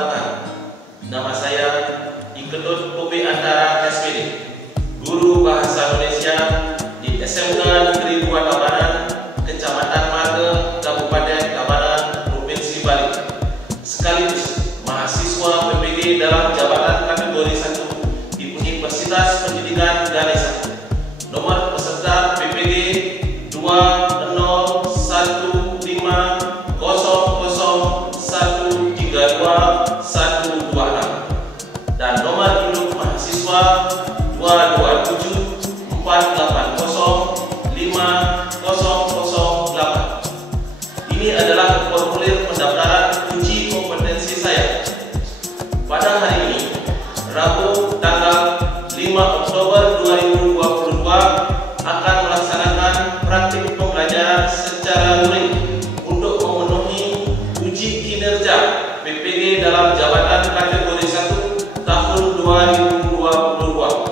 Perkenalkan, nama saya Ikedut Popi Antara SPD, guru Bahasa Indonesia di SMK Negeri 2 Tabanan, Kecamatan Marga, Kabupaten Tabanan, Provinsi Bali. Sekaligus mahasiswa PPG dalam jabatan kategori 1 di Universitas Pendidikan Ganesha. Nomor peserta PPG 201500132 dan nomor induk mahasiswa 22748050008. Ini adalah formulir pendaftaran uji kompetensi saya. Pada hari ini, Rabu tanggal 5 Oktober 2022 akan melaksanakan praktik pembelajaran secara luring untuk memenuhi uji kinerja PPG dalam jabatan kategori 1 tahun 2022.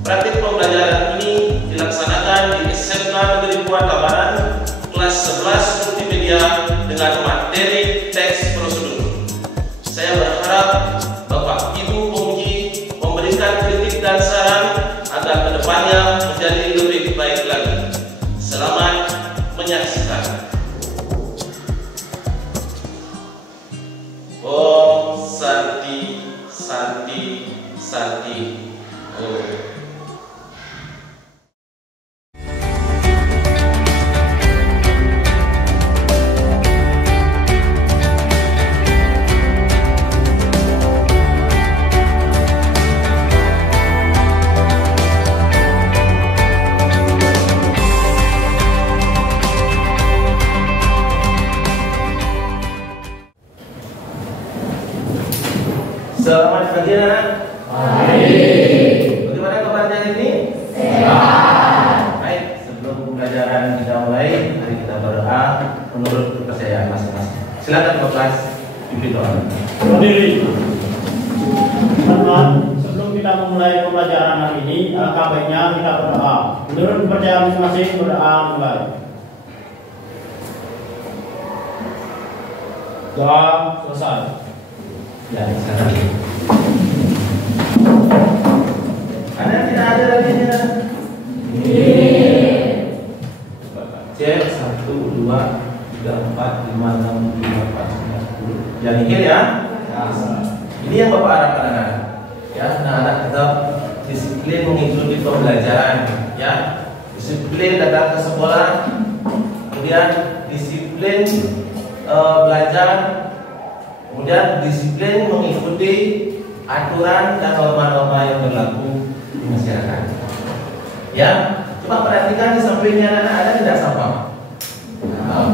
Praktik pembelajaran ini dilaksanakan di SMK Negeri 2 Tabanan, kelas 11 multimedia dengan materi teks prosedur. Saya berharap Bapak Ibu penguji memberikan kritik dan saran agar kedepannya menjadi lebih baik lagi. Selamat menyaksikan. Om Santi Santi Santi Om. Selamat pagi anak. Bagaimana kabarnya hari ini? Sehat. Baik, sebelum pembelajaran kita mulai, mari kita berdoa menurut kepercayaan masing-masing. Silakan Bapak pimpin doa. Berdiri. Teman-teman, sebelum kita memulai pembelajaran hari ini, alangkah baiknya kita berdoa. Menurut kepercayaan masing-masing, berdoa mulai. Doa selesai. Ya, sekarang. Ada tidak ada lagi ya? Cek 1, 2, 3, 4, 5, 6, 7, 8, 9, 10. Jangan nihil ya. Ini yang Bapak harapkan anak. Ya, anak-anak tetap disiplin mengikuti pembelajaran. Ya, disiplin datang ke sekolah. Kemudian disiplin belajar. Kemudian disiplin mengikuti aturan dan norma-norma yang berlaku di masyarakat. Ya, coba perhatikan di sampingnya anak-anak ada tidak sampah?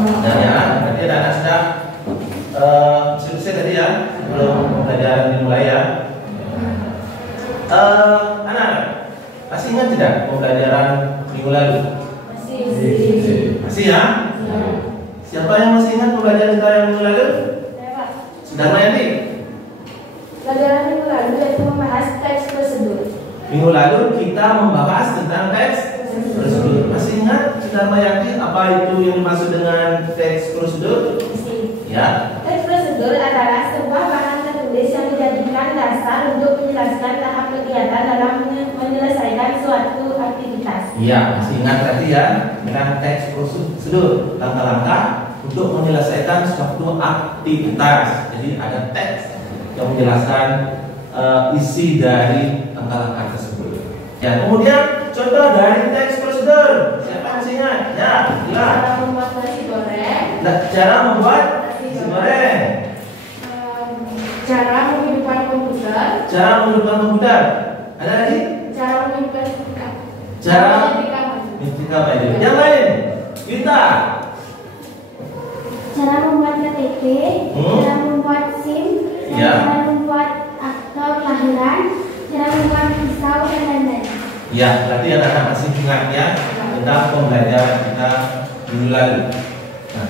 Nah, ya, berarti anak-anak sudah selesai tadi ya, sebelum pembelajaran dimulai ya. Anak, masih ingat tidak pembelajaran minggu lalu? Masih ya? Siapa yang masih ingat pembelajaran kita yang minggu lalu? Sudah Mayani? Pelajaran minggu lalu yaitu membahas teks prosedur. Minggu lalu kita membahas tentang teks prosedur. Masih ingat Sudah Mayani apa itu yang dimaksud dengan teks prosedur? Ya. Teks prosedur adalah sebuah bahan tertulis yang dijadikan dasar untuk menjelaskan tahap kegiatan dalam menyelesaikan suatu aktivitas. Iya, masih ingat tadi ya dengan teks prosedur, langkah-langkah untuk menyelesaikan suatu aktivitas. Jadi ada teks yang menjelaskan isi dari langkah-langkah tersebut. Ya, kemudian contoh dari teks prosedur. Siapa yang masih ingat? Ya, Cara membuat nasi goreng. Cara membuat nasi goreng. Cara menghidupkan komputer. Cara menghidupkan komputer. Ada lagi? Cara menghidupkan Cara menyetrika baju. Yang lain? Kita. Cara membuat KTP, cara membuat SIM, cara membuat akte kelahiran, cara membuat pisau dan lain-lain. Ya, berarti anak-anak masih ingat ya tentang pembelajaran kita minggu lalu. Nah,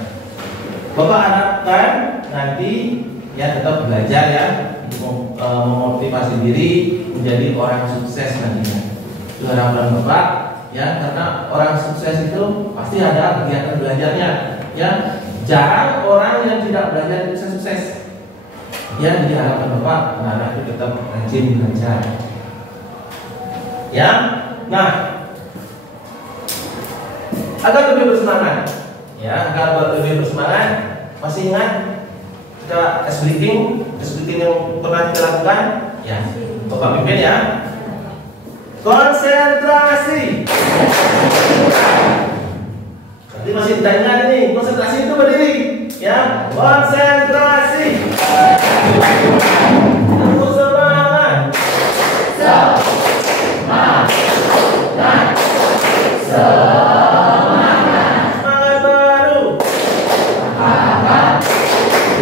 Bapak harapkan nanti ya tetap belajar ya untuk memotivasi diri menjadi orang sukses nantinya. Itu harapan Bapak ya, karena orang sukses itu pasti ada kegiatan belajarnya ya. Jarang orang yang tidak belajar bisa sukses. Ya, jadi harapan Bapak anak-anak itu tetap rajin belajar. Ya, nah, agar lebih bersemangat, ya, agar lebih bersemangat, masih ingat kita tes breathing yang pernah kita lakukan, ya, Bapak pimpin ya. Konsentrasi. Nanti masih ditanya ini, konsentrasi itu berdiri, ya, konsentrasi. Tepuk semangat. Semangat. Semangat baru.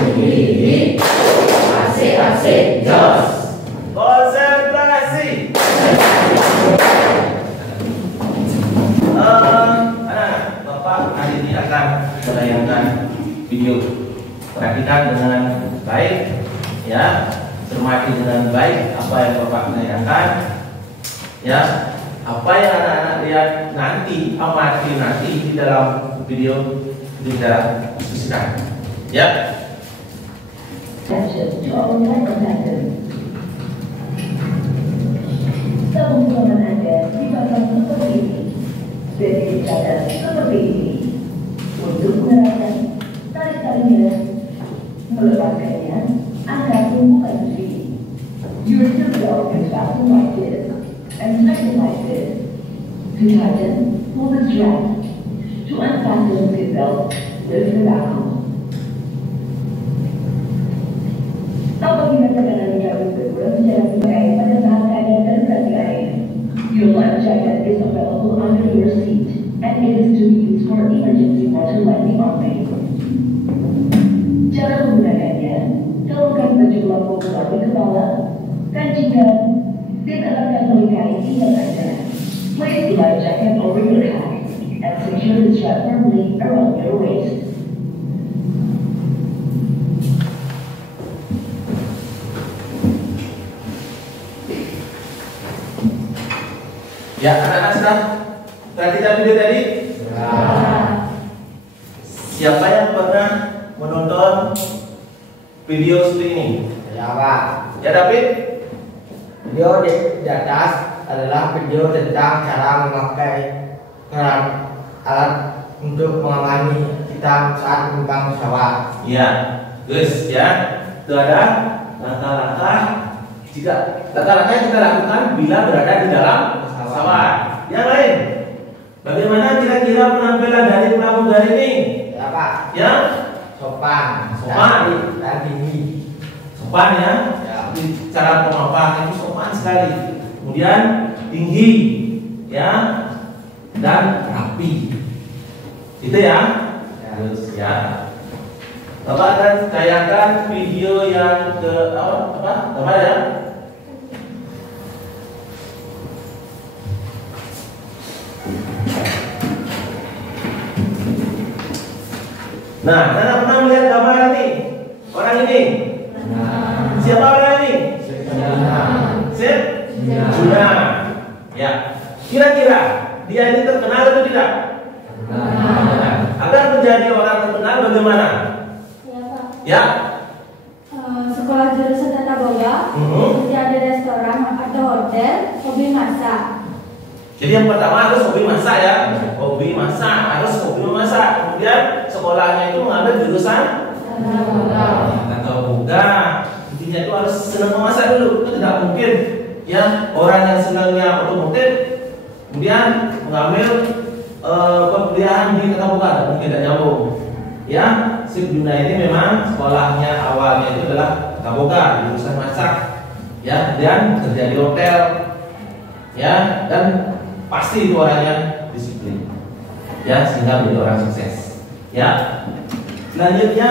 Berdiri. Asik-asik. Jos. Konsentrasi. Bapak hari ini akan menayangkan video. Perhatikan dengan baik, ya, cermati dengan baik apa yang Bapak tanyakan, ya, apa yang anak-anak lihat nanti, amati nanti di dalam video kita diskusikan, ya. Keunggulan Anda dipasang seperti ini, jadi dicatat seperti ini. Untuk menerapkan tarik talinya, melepaskannya, Anda tumbuhkan diri. Your seatbelt is fastened like this and tightened like this. To tighten, pull the strap. To unfasten the seatbelt, lift the buckle. Apabila tekanan jauh berkurang secara baik pada saat keadaan darurat air, your life jacket is available under your seat and it is to be used for emergency water landing only. Cara menggunakannya, keluarkan baju pelampung di kepala, kancingkan, dan eratkan tali kain hingga Anda. Place the life jacket over your head and secure the strap firmly around your waist. Ya, anak-anak sudah perhatikan video tadi? Ya. Siapa yang pernah menonton video seperti ini? Ya Pak. Ya David? Video di atas adalah video tentang cara memakai alat untuk mengamati kita saat menerbang pesawat. Iya, guys ya. Itu ada langkah-langkah. Jika langkah-langkah yang kita lakukan bila berada di dalam pesawat. Yang lain, bagaimana kira-kira penampilan dari pramugari ini? Ya Pak. Ya, Sopan. Dan tinggi. Sopan ya. Cara pemaparan itu sopan sekali. Kemudian tinggi, ya, dan rapi. Itu ya. Terus ya. Bapak akan tayangkan video yang ke apa ya? Nah, Nana pernah melihat gambar ini? Orang ini? Siapa orang ini? Sip? Juna. Ya. Kira-kira dia ini terkenal atau tidak? Agar menjadi orang terkenal bagaimana? Ya. Sekolah jurusan tata boga, kerja di restoran atau hotel, hobi masak. Jadi yang pertama harus hobi masak ya, hobi masak, harus hobi memasak. Kemudian sekolahnya itu mengambil jurusan tata boga. Intinya itu harus senang memasak dulu. Itu tidak mungkin ya orang yang senangnya otomotif kemudian mengambil perkuliahan di tata boga, mungkin tidak nyambung. Ya, si Juna ini memang sekolahnya awalnya itu adalah tata boga, jurusan masak. Ya, dan kerja di hotel. Ya, dan pasti itu orangnya disiplin. Ya, sehingga menjadi orang sukses. Ya. Selanjutnya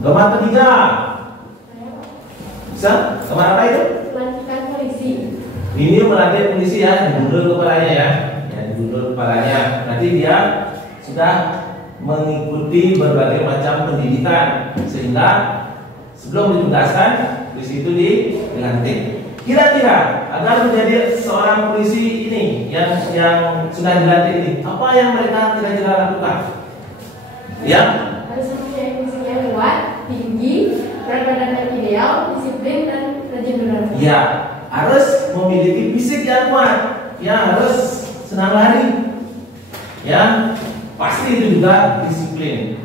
gambar ketiga. Bisa? Gambar apa itu? Pelantikan polisi. Ini melatih polisi ya, digundul kepalanya ya. Ya, digundul kepalanya. Nanti dia sudah mengikuti berbagai macam pendidikan sehingga sebelum ditugaskan polisi itu dilantik. Kira-kira agar menjadi seorang polisi ini yang sudah dilantik ini, apa yang mereka kira-kira lakukan? Ya? Harus mempunyai fisik yang kuat, tinggi, Ya, harus memiliki fisik yang kuat. Ya, harus senang lari. Ya, pasti itu juga disiplin.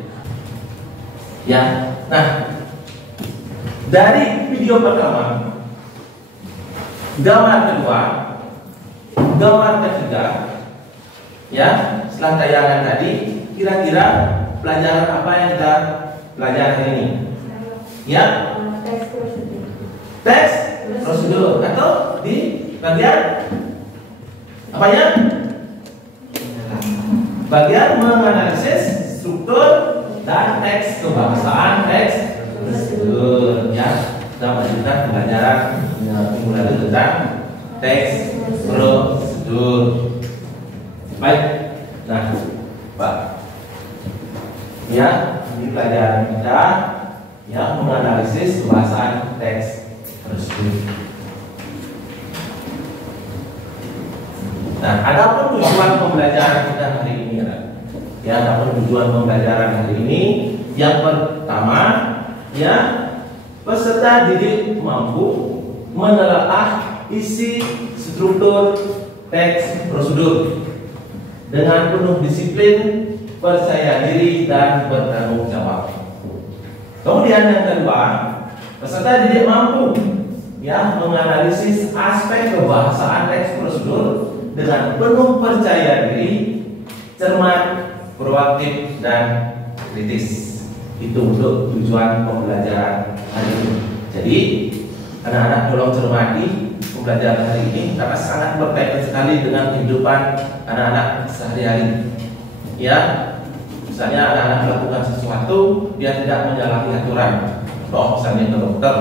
Ya, nah dari video pertama, gambar kedua, gambar ketiga, ya setelah tayangan tadi, kira-kira pelajaran apa yang kita pelajari hari ini? Ya, teks prosedur atau di bagian apanya? Bagian menganalisis struktur dan teks kebahasaan teks prosedur. Ya, kita melanjutkan pelajaran minggu lalu tentang teks prosedur. Baik, nah Pak, ya ini pelajaran kita yang menganalisis kebahasaan teks prosedur. Nah, adapun tujuan pembelajaran kita hari ini ya, adapun tujuan pembelajaran hari ini yang pertama, ya peserta didik mampu menelaah isi struktur teks prosedur dengan penuh disiplin, percaya diri dan bertanggung jawab. Kemudian yang kedua, peserta didik mampu ya menganalisis aspek kebahasaan teks prosedur dengan penuh percaya diri, cermat, proaktif dan kritis. Itu untuk tujuan pembelajaran hari ini. Jadi anak-anak tolong cermati pembelajaran hari ini karena sangat berkaitan sekali dengan kehidupan anak-anak sehari-hari. Ya, misalnya anak-anak melakukan sesuatu, dia tidak menyalahi aturan. Contoh misalnya ke dokter,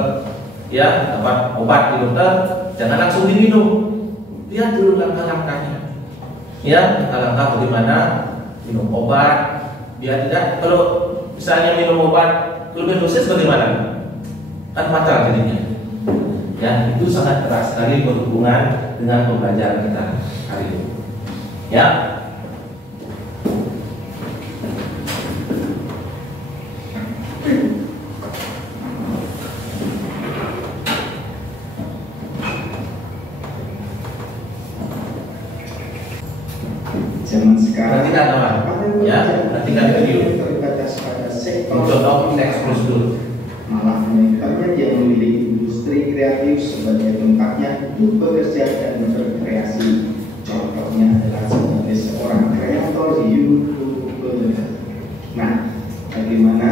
ya dapat obat di dokter, jangan langsung diminum. Lihat dulu langkah-langkahnya. Ya, langkah-langkah bagaimana minum obat. Biar tidak, kalau misalnya minum obat kelebihan dosis bagaimana? Kan fatal jadinya. Ya, itu sangat keras sekali berhubungan dengan pembelajaran kita hari ini. Ya. Zaman sekarang Perhatikan teman, ya, perhatikan video. terbatas pada sektor Contoh teks prosedur. malah banyak yang memilih industri kreatif sebagai tempatnya untuk bekerja dan berkreasi. Contohnya adalah sebagai seorang kreator YouTuber. Nah, bagaimana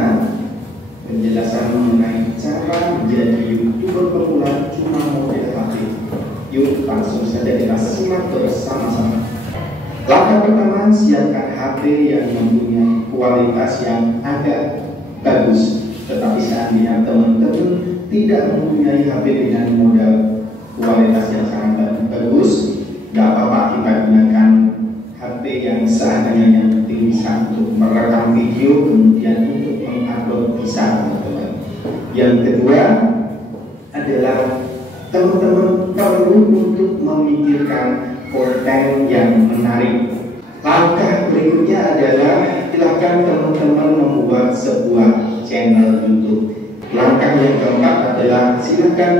penjelasan mengenai cara menjadi YouTuber pemula cuma model HP? Yuk langsung saja kita simak bersama-sama. Langkah pertama, siapkan HP yang mempunyai kualitas yang agak bagus. Tetapi seandainya teman-teman tidak mempunyai HP dengan modal kualitas yang sangat bagus, tidak apa-apa, kita gunakan HP yang seadanya, yang penting bisa untuk merekam video, kemudian untuk mengupload bisa, teman-teman. Yang kedua adalah teman-teman perlu untuk memikirkan konten yang menarik. Langkah berikutnya adalah silakan teman-teman membuat sebuah channel YouTube. Langkah yang keempat adalah silakan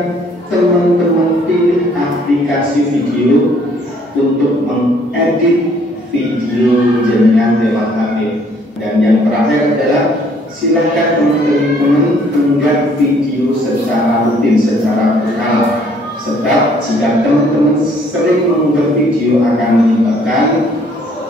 teman-teman pilih aplikasi video untuk mengedit video jenengan lewat HP. Dan yang terakhir adalah silakan teman-teman mengunggah video secara rutin, secara berkala. Sebab jika teman-teman sering mengunggah video akan menyebabkan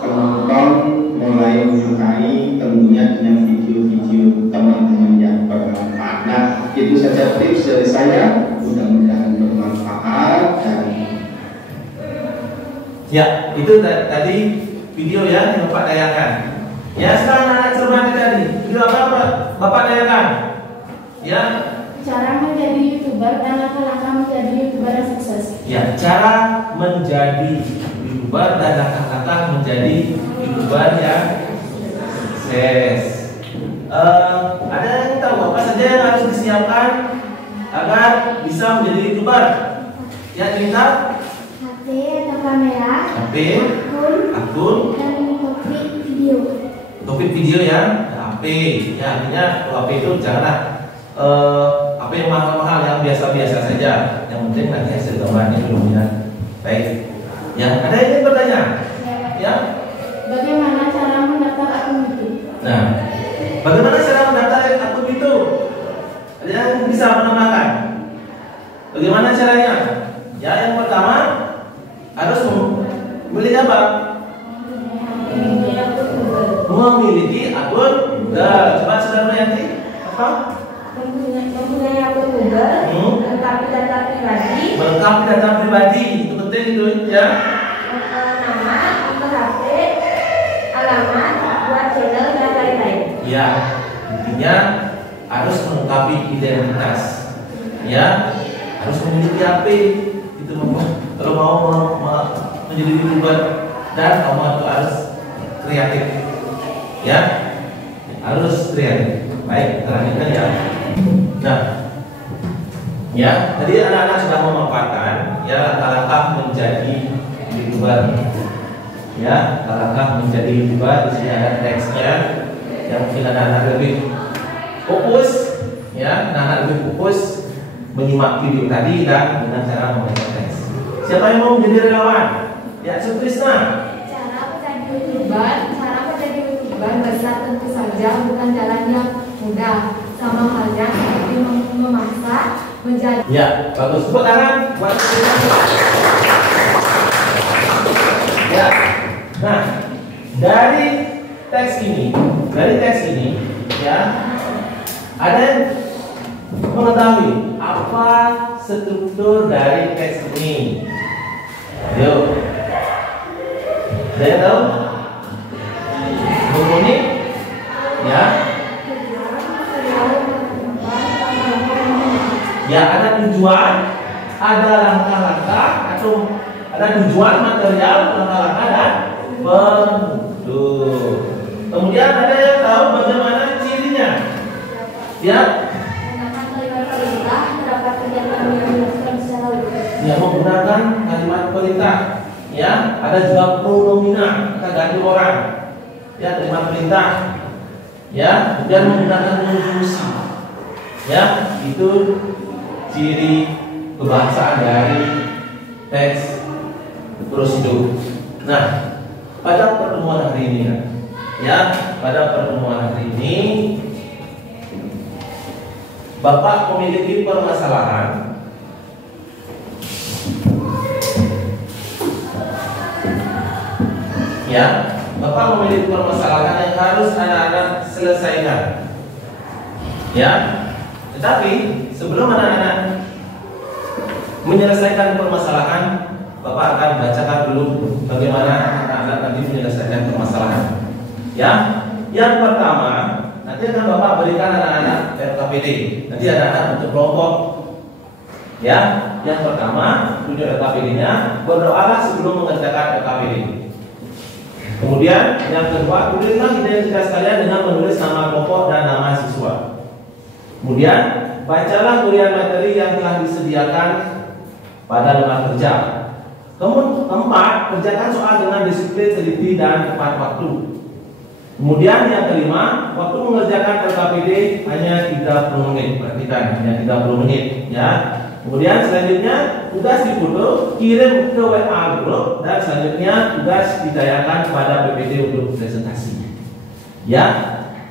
penonton mulai menyukai tentunya dengan video-video teman-teman yang bermanfaat. Nah, itu saja tips dari saya, mudah-mudahan bermanfaat. Dan ya, itu tadi video ya yang Bapak tayangkan. Ya, sekarang anak cermati tadi video apa Bapak tayangkan? Ya, Cara menjadi YouTuber dan langkah-langkah menjadi YouTuber yang sukses. ya, cara menjadi YouTuber dan langkah-langkah menjadi YouTuber yang sukses. Ada yang tahu apa saja yang harus disiapkan agar bisa menjadi YouTuber? Ya, cerita. HP atau kamera, HP, akun, akun, dan topik video. topik video ya, HP. Ya, artinya kalau HP itu janganlah HP yang mahal-mahal, yang biasa-biasa saja. Yang penting nanti hasil gambarnya belum ya. Baik. Ya, ada yang ingin bertanya? Ya. Bagaimana cara mendaftar akun itu? Nah, bagaimana cara mendaftar akun itu? Ada yang bisa menambahkan? Bagaimana caranya? Ya, yang pertama harus memiliki apa? Memiliki akun Google. Coba saudara Yanti, apa? Mempunyai akun Google, melengkapi data pribadi, Melengkapi data pribadi, itu penting itu ya. nama, nomor HP, alamat, buat channel dan lain-lain. Ya, intinya harus melengkapi identitas. Ya, harus memiliki HP. Itu kalau mau menjadi YouTuber dan kamu itu harus kreatif. Ya, harus kreatif. Baik, lanjutkan ya. Nah, ya, tadi anak-anak sudah memaparkan ya langkah-langkah menjadi YouTuber. Ya, langkah menjadi YouTuber. Di sini ada teksnya. Yang mungkin anak-anak lebih fokus, ya, anak-anak lebih fokus menyimak video tadi dan dengan cara membaca teks. Siapa yang mau menjadi relawan? Ya, Sutrisna. Cara menjadi YouTuber besar tentu saja bukan jalan yang mudah. Sama halnya seperti memasak menjadi. Ya, bagus. Tepuk tangan buat Sutrisna. Ya. Nah, dari teks ini, ya, ada yang mengetahui apa struktur dari teks ini? Yuk, saya tahu. Mumpuni, ya. Ya, ada tujuan, ada langkah-langkah, atau ada tujuan material, langkah-langkah dan bentuk. Kemudian ada yang tahu bagaimana cirinya? Ya. Ya, menggunakan kalimat perintah. Ya, ada juga pronomina, kita ganti orang. Ya, kalimat perintah. Ya, kemudian menggunakan konjungsi. Ya, itu ciri kebahasaan dari teks prosedur. Nah, pada pertemuan hari ini, Bapak memiliki permasalahan Bapak memiliki permasalahan yang harus anak-anak selesaikan. Ya, tetapi sebelum anak-anak menyelesaikan permasalahan, Bapak akan bacakan dulu bagaimana anak-anak nanti menyelesaikan permasalahan. Ya, yang pertama nanti akan Bapak berikan anak-anak LKPD. Nanti anak-anak bentuk kelompok. Ya, yang pertama tunjuk LKPD-nya, berdoalah sebelum mengerjakan LKPD. Kemudian yang kedua, tulislah identitas kalian dengan menulis nama kelompok dan nama siswa. Kemudian bacalah urian materi yang telah disediakan pada lembar kerja. Keempat, kerjakan soal dengan disiplin, teliti, dan tepat waktu. Kemudian yang kelima, waktu mengerjakan LKPD hanya 30 menit. Perhatikan, hanya 30 menit, ya. Kemudian selanjutnya tugas difoto, kirim ke WA grup, dan selanjutnya tugas ditayangkan kepada PPD untuk presentasi. Ya,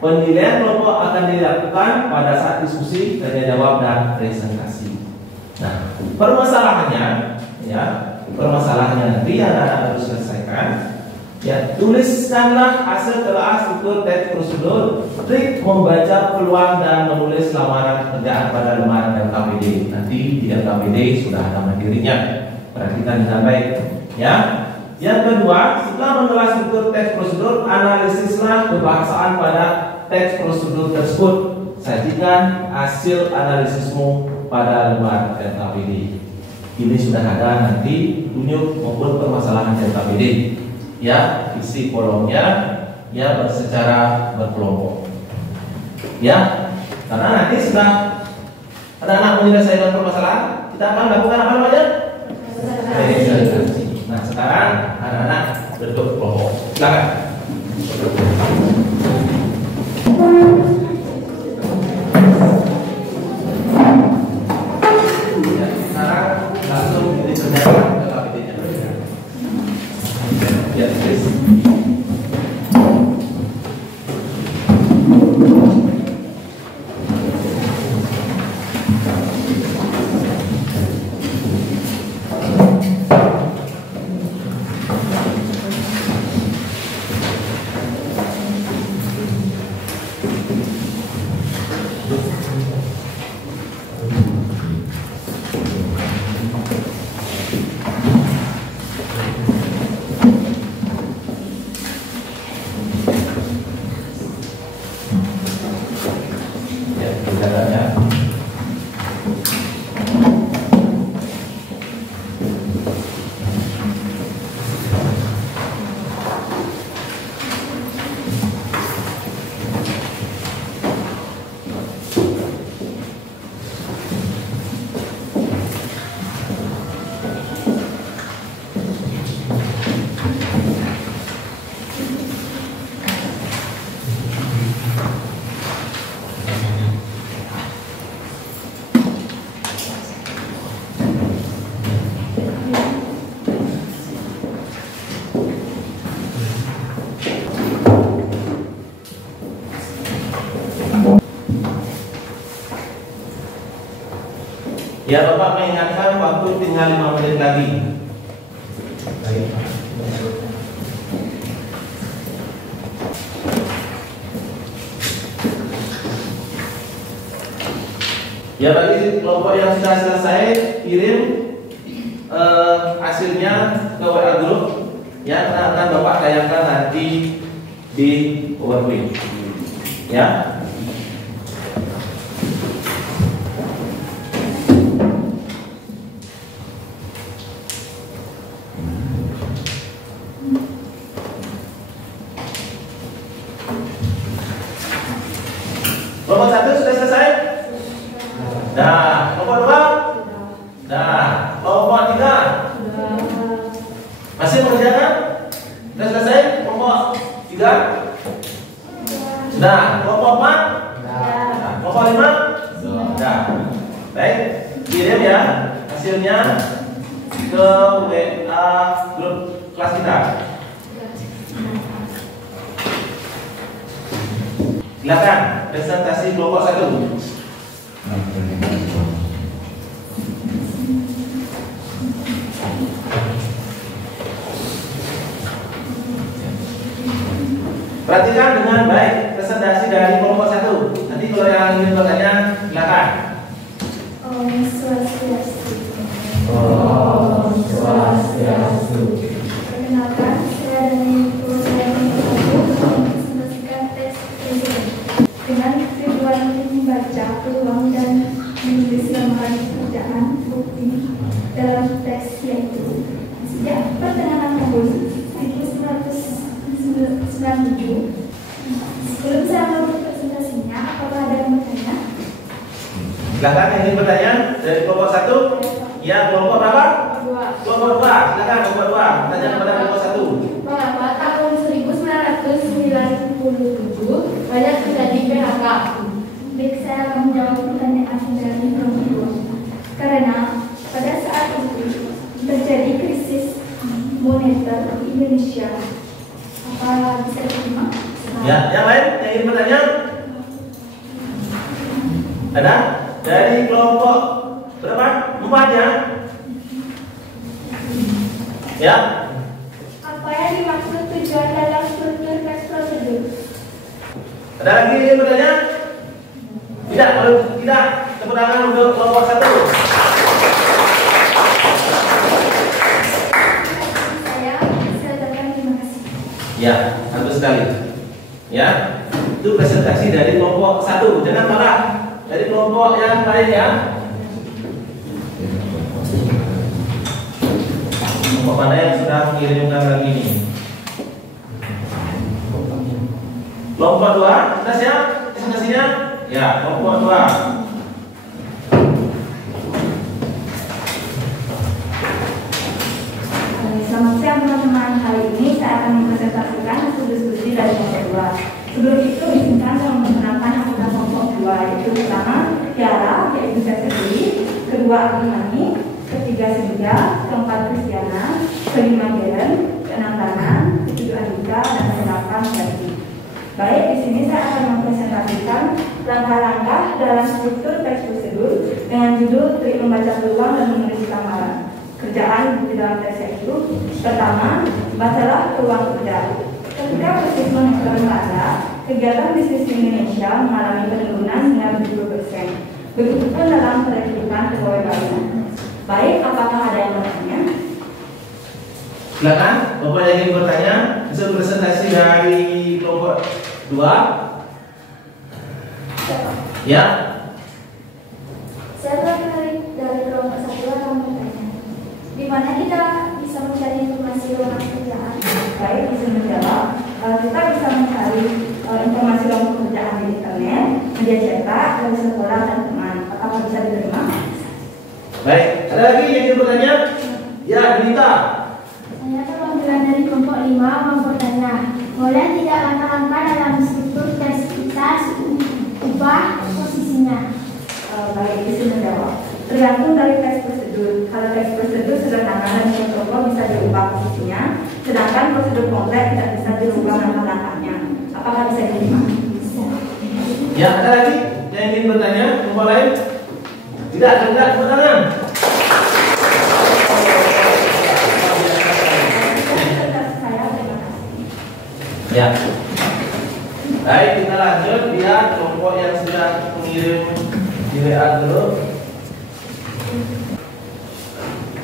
penilaian kelompok akan dilakukan pada saat diskusi, tanya jawab, dan presentasi. Nah, permasalahannya nanti anak-anak harus selesaikan. Ya, tuliskanlah hasil telah struktur teks prosedur, trik membaca peluang dan menulis lamaran pekerjaan pada lembar LKPD. Nanti di LKPD sudah ada materinya. Perhatikan dengan baik. Ya. Yang kedua, setelah menelaah struktur teks prosedur, analisislah kebahasaan pada teks prosedur tersebut. Sajikan hasil analisismu pada lembar LKPD. Ini sudah ada nanti tunjuk maupun permasalahan LKPD. Ya, isi kolomnya ya secara berkelompok. Ya, karena nanti sudah anak-anak menyelesaikan permasalahan, kita akan lakukan apa namanya? Nah, sekarang anak-anak bentuk kelompok. Silakan. Ya, sekarang Ya, Bapak mengingatkan waktu tinggal 5 menit lagi. Ya, bagi kelompok yang sudah selesai, kirim hasilnya ke WA group. Ya, akan Bapak tayangkan nanti di PowerPoint. Ya. Kelompok 1 sudah selesai? Nah, kelompok 2? Nah, kelompok 3? Masih mengerjakan? Sudah selesai? Kelompok 3? Sudah. Kelompok 4? Nah, kelompok 5? Sudah. Baik, kirim ya hasilnya ke WA grup kelas kita. Silakan presentasi kelompok 1. Perhatikan dengan baik presentasi dari kelompok 1. Nanti kalau yang ingin bertanya, silakan. Om Swastiastu. Om Swastiastu. Perkenalkan, saya dari perusahaan mempresentasikan teks presiden dengan tujuan membaca peluang dan menulis lamaran pekerjaan bukti dalam teks yaitu sejak pertengahan tahun 1997. Sebelum saya memulai presentasinya, apakah ada yang bertanya? Silakan yang ingin bertanya dari kelompok 1. Ya, kelompok berapa? Kelompok 2. Silakan kelompok 2. Tanya kepada kelompok 1. Mengapa tahun 1997 banyak terjadi PHK? Baik, saya akan menjawab pertanyaan dari kelompok 2. Karena pada saat itu terjadi krisis moneter di Indonesia. Apa bisa diterima? Ya, yang lain yang ingin bertanya? Ada? Dari kelompok berapa? 4 ya? Ya? Apa yang dimaksud tujuan dalam struktur teks prosedur? Ada lagi yang ingin bertanya? Tidak, kalau tidak, tepuk tangan untuk kelompok 1. Saya ucapkan terima kasih. Ya, bagus sekali. Ya, itu presentasi dari kelompok 1. Jangan marah dari kelompok yang lain ya. Kelompok mana yang sudah mengirimkan lagi ini? Kelompok 2, sudah siap presentasinya? Ya, kelompok 2. Selamat siang teman-teman. Hari ini saya akan mempresentasikan hasil diskusi dari kelompok 2. Sebelum itu izinkan saya memperkenalkan anggota kelompok 2, yaitu pertama Tiara, yaitu saya sendiri, kedua Abimani, ketiga Sinja, keempat Kristiana, kelima Geren, keenam Rana, ketujuh Andika, dan kedelapan Berti. Baik, di sini saya akan mempresentasikan langkah-langkah dalam struktur teks prosedur dengan judul trik membaca peluang dan menulis lamaran. Kerjaan di dalam teksnya itu, pertama, bacalah peluang kerja. Ketika posisi monitoring ada, kegiatan bisnis di Indonesia mengalami penurunan hingga 70%. Begitupun dalam perekrutan pegawai baru. Baik, apakah ada yang bertanya? Silakan, Bapak yang ingin bertanya, bisa presentasi dari kelompok 2. Ya. Saya tertarik dari kelompok 1 akan bertanya, di mana kita bisa mencari informasi lowongan pekerjaan? Baik, bisa menjawab. Kita bisa mencari informasi lowongan pekerjaan di internet, media cetak, dari sekolah dan teman. Apakah bisa diterima? Baik, ada lagi yang ingin bertanya? Ya, Dinita. Saya perwakilan dari kelompok 5 mau bertanya, boleh tidak langkah-langkah dalam struktur tes kita ubah posisinya? Baik, bisa menjawab. Tergantung dari teks prosedur. Kalau teks prosedur sederhana dan protokol bisa diubah posisinya, sedangkan prosedur kompleks tidak bisa diubah langkah-langkahnya. Apakah bisa diterima? Bisa. Ya, ada lagi yang ingin bertanya? Kelompok lain? Tidak, tepuk tangan. Ya. Baik, kita lanjut. Lihat kelompok yang sudah mengirim di WA dulu.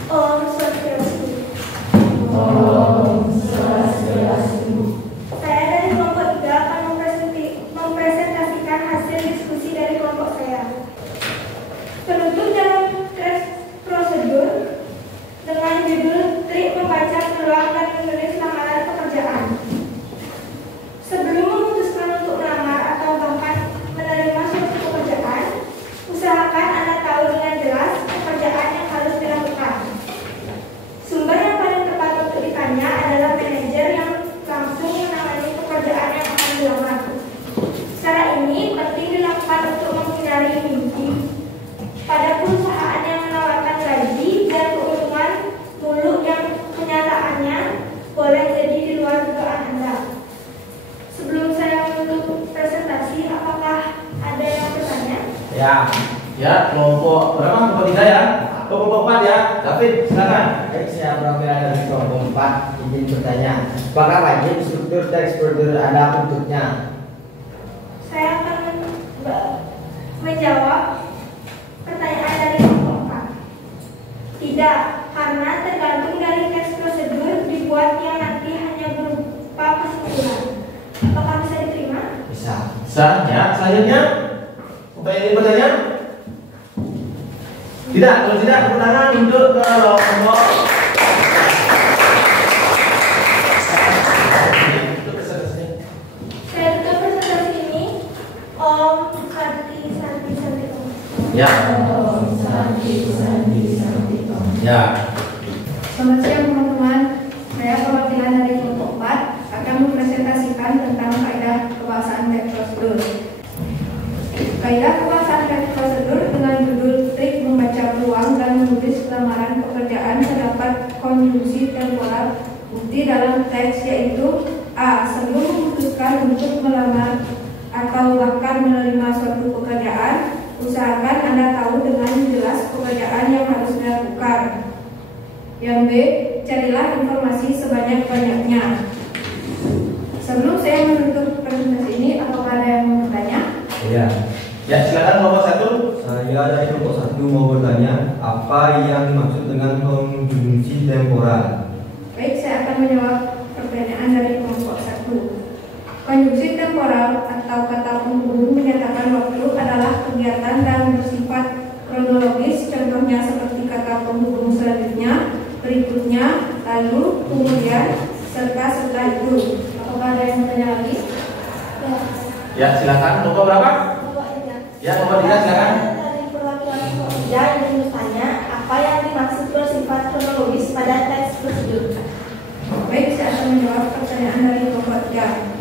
Om Swastiastu. Saya dari kelompok 3 akan mempresentasikan hasil diskusi dari kelompok saya. Penutup dalam tes prosedur dengan judul trik membaca peluang dan menulis lamaran pekerjaan. Sebelum memutuskan untuk melamar atau bahkan menerima suatu pekerjaan, usahakan Anda tahu dengan jelas pekerjaan yang harus dilakukan. Sumber yang paling tepat untuk ditanya adalah manajer yang langsung menangani pekerjaan yang akan dilamar. Cara ini penting dilakukan untuk menghindari mimpi pada perusahaan yang menawarkan gaji dan keuntungan muluk yang kenyataannya boleh jadi di luar dugaan Anda. Sebelum saya menutup presentasi, apakah ada yang bertanya? Ya, ya, kelompok berapa? Kelompok 3 ya? Kelompok 4 ya? David, silakan. Baik, saya perwakilan dari kelompok 4 izin bertanya, apakah wajib struktur teks prosedur ada bentuknya? Saya akan menjawab pertanyaan dari kelompok 4. Tidak, karena tergantung dari teks prosedur dibuat yang nanti hanya berupa kesimpulan. Apakah bisa diterima? Bisa. Bisa, ya. Selanjutnya, apa yang ingin bertanya? Tidak, kalau tidak, tepuk tangan untuk kelompok. Saya tutup presentasi ini. Om Santi. Ya. Ya. Selamat siang teman-teman. Saya perwakilan dari kelompok 4 akan mempresentasikan tentang kaidah kebahasaan teks prosedur. Kaidah kebahasaan teks prosedur dengan judul trik membaca peluang dan menulis lamaran pekerjaan terdapat konjungsi temporal bukti dalam teks, yaitu A. Sebelum memutuskan untuk melamar atau bahkan menerima suatu pekerjaan, usahakan Anda tahu dengan jelas pekerjaan yang harus dilakukan. Yang B. Carilah informasi sebanyak-banyaknya. Sebelum saya menutup presentasi ini, apakah ada yang mau bertanya? Ya. Ya, silakan kelompok 1. Saya dari kelompok 1 mau bertanya, apa yang dimaksud dengan konjungsi temporal? Baik, saya akan menjawab pertanyaan dari kelompok 1. Konjungsi temporal atau kata penghubung menyatakan waktu adalah kegiatan dan bersifat kronologis, contohnya seperti kata penghubung selanjutnya, berikutnya, lalu, kemudian, serta setelah itu. Apakah ada yang bertanya lagi? Ya, silakan. Kelompok berapa? Ya, kelompok 3 silakan. Dari perwakilan kelompok 3 yang bertanya, apa yang dimaksud bersifat kronologis pada teks prosedur? Baik, saya akan menjawab pertanyaan dari kelompok 3.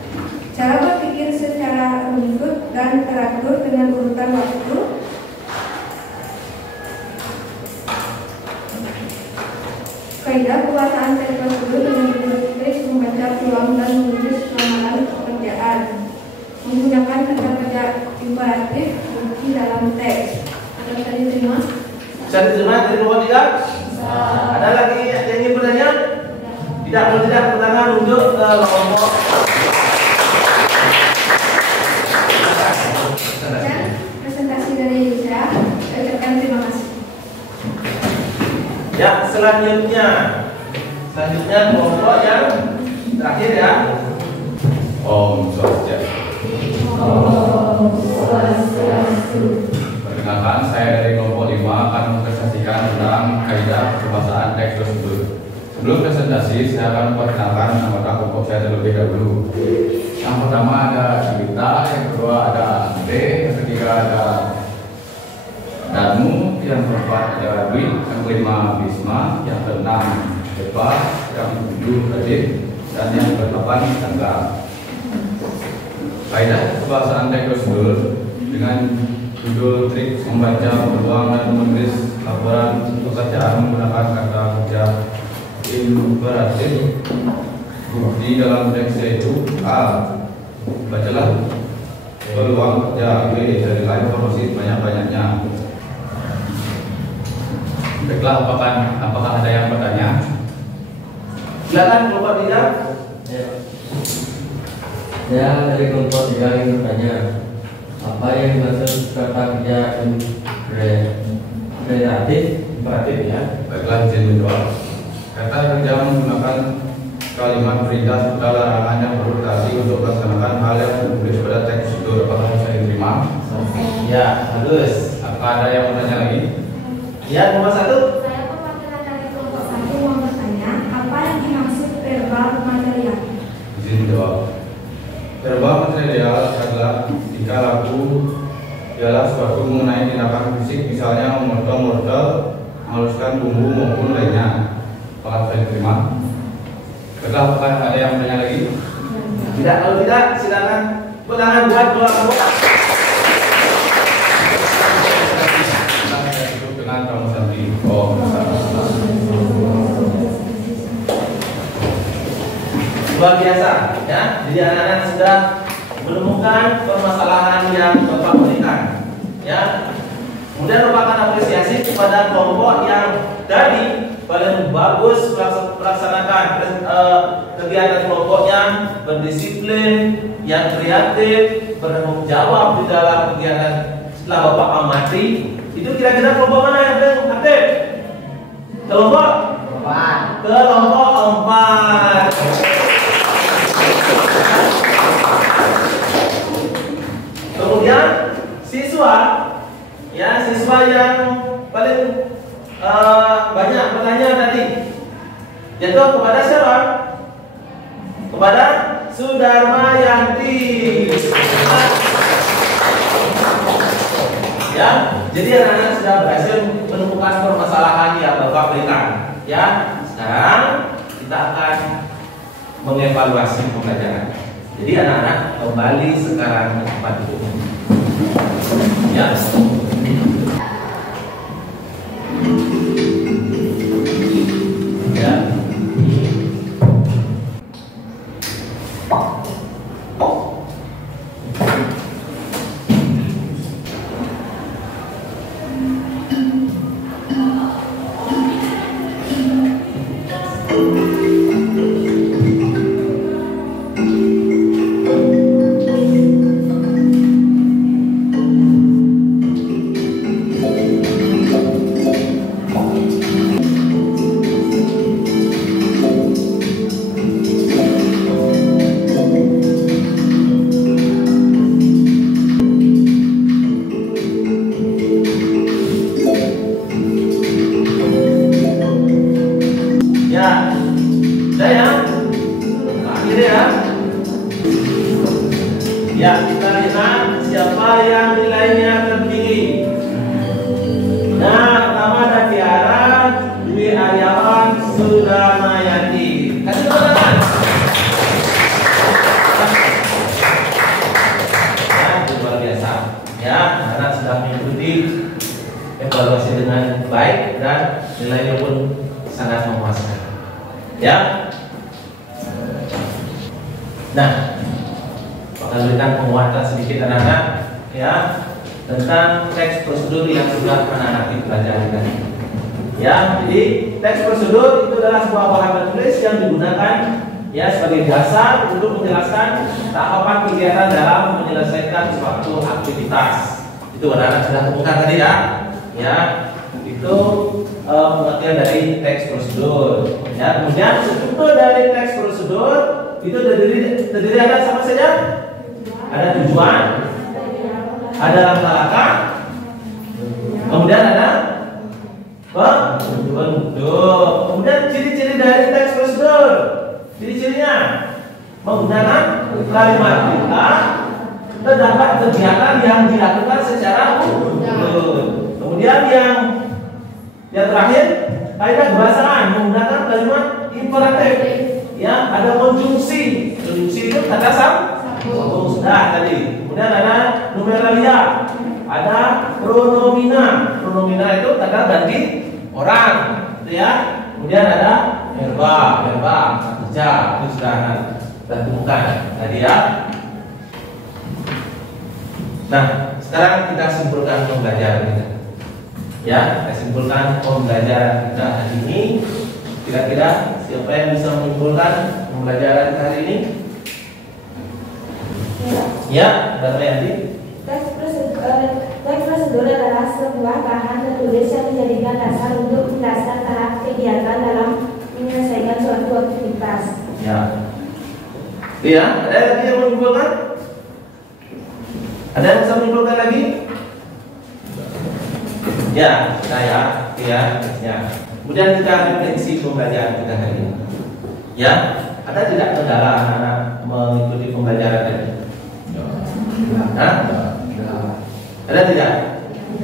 Cara berpikir secara runtut dan teratur dengan urutan waktu. Kaidah kebahasaan teks prosedur dengan trik membaca peluang dan menulis lamaran pekerjaan. menggunakan kata kerja imperatif di dalam teks. Ada yang bisa diterima? Bisa diterima dari nomor 3? Ada lagi yang ingin bertanya? Tidak, kalau tidak, pertanyaan untuk kelompok. Presentasi dari saya ucapkan terima kasih. Ya, selanjutnya kelompok yang terakhir ya. Om Swastiastu. Perkenalkan, saya dari kelompok 5 akan mempresentasikan tentang kaidah kebahasaan teks tersebut. Sebelum presentasi, saya akan memperkenalkan anggota kelompok saya terlebih dahulu. Yang pertama ada Gita, yang kedua ada Ande, yang ketiga ada Danu, yang keempat ada Dwi, yang kelima Bisma, yang keenam Eva, yang ketujuh Radit, dan yang kedelapan Tangga. Kaidah kebahasaan teks prosedur dengan judul trik membaca, peluang, dan menulis laporan pekerjaan menggunakan kata kerja imperatif. Bukti dalam teks yaitu A. Bacalah peluang kerja. B. Carilah informasi banyak-banyaknya. Baiklah, apakah ada yang bertanya? Silakan kelompok 3. Saya dari kelompok 3 ingin bertanya, apa yang dimaksud kata kerja imperatif ya? Baiklah, izin menjawab. Kata kerja menggunakan kalimat perintah serta larangan yang berarti untuk melaksanakan hal yang tertulis pada teks itu. Apakah bisa diterima? Ya, bagus. Apakah ada yang bertanya lagi? Ya, nomor 1. Saya perwakilan dari kelompok 1 mau bertanya, apa yang dimaksud verbal material? Izin menjawab. Verbal material adalah tingkah laku ialah suatu mengenai tindakan fisik, misalnya memotong wortel, menghaluskan bumbu maupun lainnya. Apakah bisa diterima? Apakah ada yang bertanya lagi? Tidak, kalau tidak silakan tangan buat kelompok. Kita tutup dengan kamu sendiri. Luar biasa ya. Jadi anak-anak sudah menemukan permasalahan yang Bapak berikan ya. Kemudian Bapak akan apresiasi kepada kelompok yang tadi paling bagus melaksanakan kegiatan kelompoknya, berdisiplin, yang kreatif, bertanggung jawab di dalam kegiatan setelah Bapak amati. Itu kira-kira kelompok mana yang paling aktif? Kelompok 4. Kemudian siswa yang paling banyak bertanya tadi, yaitu kepada siapa? Kepada Sudarma Yanti. Ya, jadi anak-anak sudah berhasil menemukan permasalahan yang Bapak berikan. Ya, sekarang kita akan mengevaluasi pembelajaran. Jadi anak-anak kembali sekarang ke tempat duduk. Ya. Ya. Ya, kita lihat siapa yang nilainya tertinggi. Nah, pertama ada Tiara, Dwi Aryawan, Sudamayati. Kasih tepuk tangan. Ya, luar biasa. Ya, anak sudah mengikuti evaluasi dengan baik dan nilainya pun sangat memuaskan. Ya. Nah, memberikan penguatan sedikit anak-anak ya tentang teks prosedur yang sudah anak-anak dipelajari tadi. Ya, jadi teks prosedur itu adalah sebuah bahan tertulis yang digunakan ya sebagai dasar untuk menjelaskan tahapan kegiatan dalam menyelesaikan suatu aktivitas. Itu anak-anak sudah temukan tadi ya. Ya, itu pengertian dari teks prosedur. Ya, kemudian struktur dari teks prosedur itu terdiri ada sama saja. Ada tujuan, ada langkah-langkah, kemudian ada bentuk. Kemudian ciri-ciri dari teks prosedur. Ciri-cirinya menggunakan kalimat perintah, terdapat kegiatan yang dilakukan secara utuh. Kemudian yang terakhir kaidah kebahasaan menggunakan kalimat imperatif. Ya, ada konjungsi. Konjungsi itu kata sambung sudah tadi. Kemudian ada numeralia, ada pronomina. Pronomina itu kata ganti orang, gitu ya. Kemudian ada verba kerja, itu sudah temukan tadi ya. Nah, sekarang kita simpulkan pembelajaran kita. Ya, kita simpulkan pembelajaran kita hari ini. Kira-kira siapa yang bisa menyimpulkan pembelajaran hari ini? Ya, Mbak Yanti. Teks prosedur adalah sebuah bahan tertulis yang dijadikan dasar untuk mendasar tahap kegiatan dalam menyelesaikan suatu aktivitas. Ya. Iya, ada lagi yang menyimpulkan? Ada yang bisa menyimpulkan lagi? Ya, saya, ya. Kemudian kita refleksi pembelajaran kita hari ini. Ya, ada tidak kendala anak-anak mengikuti pembelajaran tadi? Ada tidak?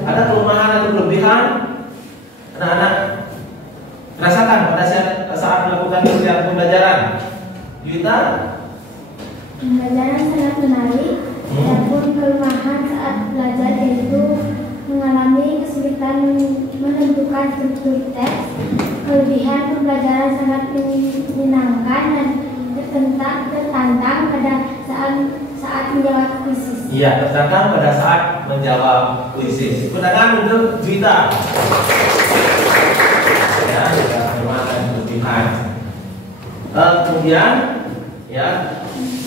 Ada kelemahan atau kelebihan anak-anak rasakan pada saat melakukan kegiatan pembelajaran? Yuta? Pembelajaran sangat menarik. Adapun kelemahan saat belajar yaitu mengalami kesulitan menentukan struktur teks. Kelebihan pembelajaran sangat menyenangkan dan tertantang pada saat menjawab kuisis. Iya, tertantang pada saat menjawab kuisis. Gunakan untuk Juwita. Ya, kelemahan dan kelebihan. Kemudian, ya,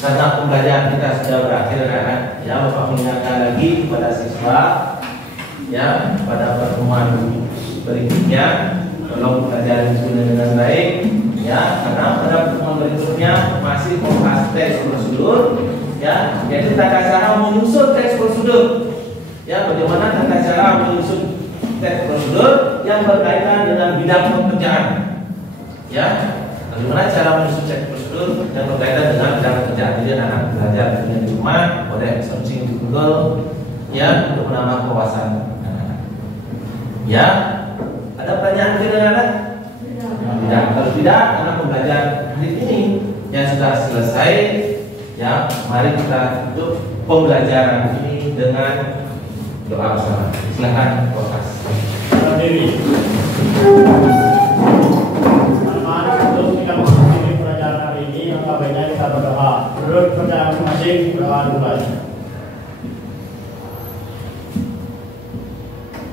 karena pembelajaran kita sudah berakhir, kan? Ya, Bapak mengingatkan lagi kepada siswa, ya, pada pertemuan berikutnya, tolong pelajaran dengan baik, ya, karena pada pertemuan berikutnya masih membahas teks prosedur, ya, yaitu tata cara menyusun teks prosedur, ya, bagaimana tata cara menyusun teks prosedur yang berkaitan dengan bidang pekerjaan, ya, bagaimana cara menyusun teks prosedur yang berkaitan dengan bidang pekerjaan. Jadi anak belajar di rumah, boleh searching di Google, ya, untuk menambah wawasan. Ya, ada pertanyaan dari anak? Tidak. Kalau tidak, anak belajar hari ini yang sudah selesai. Ya, mari kita tutup pembelajaran ini dengan doa bersama. Silakan, Bapak. Dewi. Teman-teman, untuk kita mengakhiri pelajaran hari ini, maka baiknya kita berdoa. Menurut percaya masing-masing, berdoa dimulai.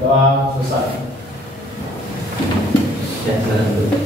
Doa selesai. Ya, silakan.